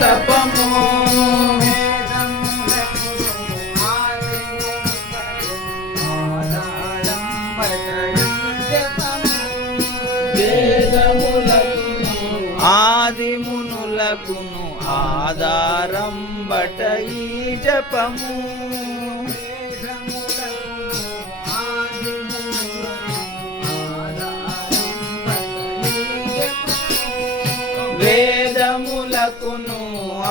తపము ఆదిమునులకును ఆధారం బట ఈ జపము వేదములకును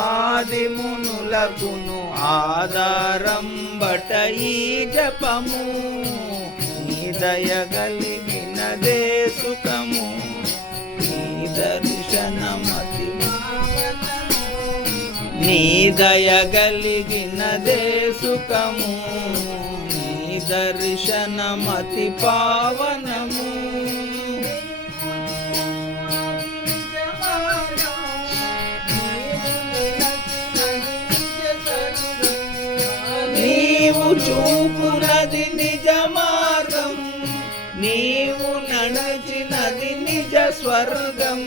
ఆదిమునులకును ఆధారం బట ఈ జపము నీ దయ కలిగినదే సుఖము నీ దర్శనమతి నీ దయ కలిగినదే సుఖము నీ దర్శనమతి పావనము నీవు చూపునది నిజ మార్గం నీవు నడచినది నిజ స్వర్గం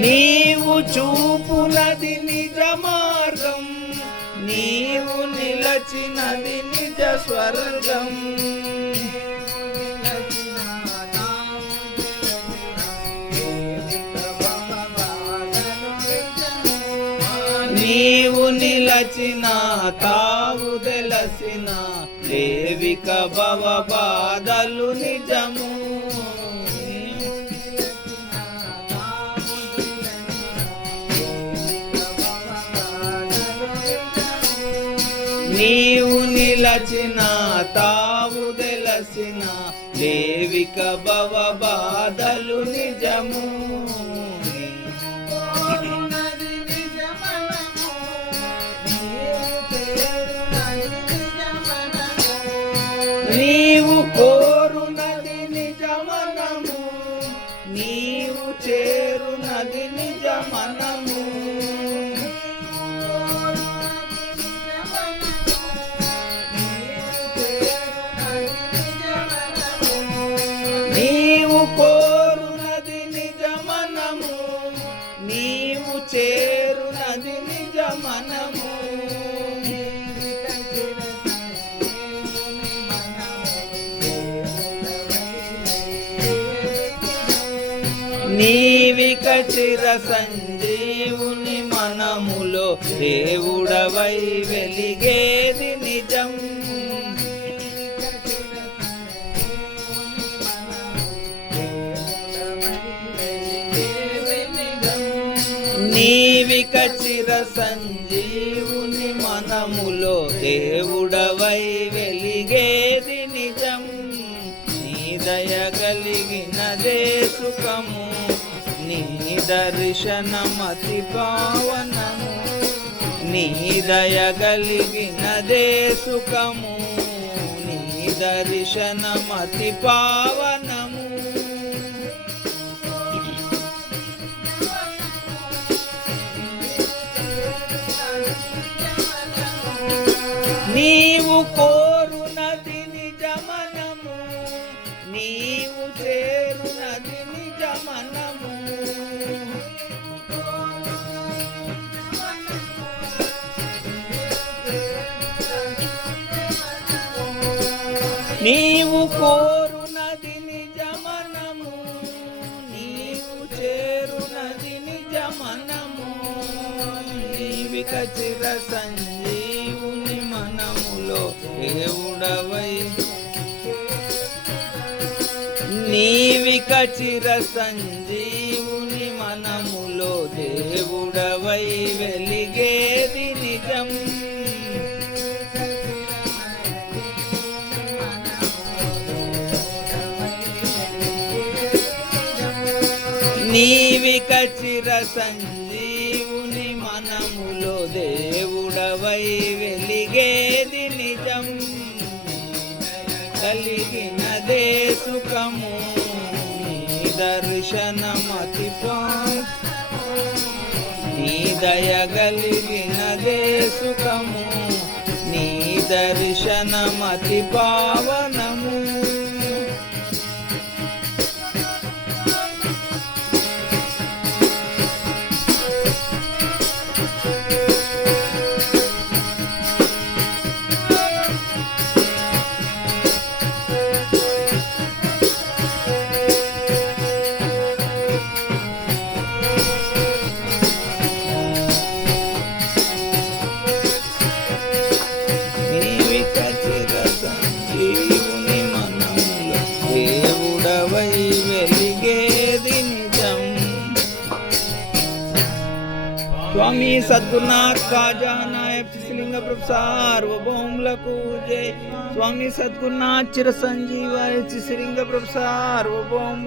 నీవు చూపునది నిజ మార్గం నీవు నిలచినది నిజ స్వర్గం నీవు నిలచిన తావు తెలసిన లేవిక భవ బాధలు నిజము నీవు నిలచిన తావు తెలసిన లేవిక భవ బాధలు నిజము నీవు కోరునది నిజమనము నీవు చేరునది నిజమనము నీవు కోరునది నిజమనము నీవు చేరునది నిజమనము నీవిక చిర సంజీవుని మనములో దేవుడవై వెలిగేది నిజం నీవిక చిర సంజీవుని మనములో దేవుడవై వెలిగేది నిజం నీ దయ కలిగినదే సుఖము నీ దర్శనమతి పావనము నీ దయ కలిగినదే సుఖము నీ దర్శనమతి పావనము నీవు కోరునది నిజమనము నీవు చేరునది నిజమనము నీవు కోరునది నిజమనము నీవు చేరునది నిజమనము నీవిక చిర సంజీవుని మనములో దేవుడవై నీవిక చిర సంజీవుని మనములో దేవుడవై వెలిగేది నిజం నీవిక చిర సంజీవుని మనములో దేవుడవై వెలిగేది నిజం కలిగినదే సుఖము నీ దర్శనమతి నీ దయ కలిగినదే సుఖము నీ దర్శనమతి పావనము. జీవుని మనములో దేవుడవై వెలిగేది నిజం. స్వామి సద్గురునాథ్ కాజా నాయక్ శ్రీలింగ ప్రభు సార్వభౌములకు జై. స్వామి సద్గురునాథ్ చిర సంజీవ శ్రీలింగ ప్రభు సార్వభౌములకు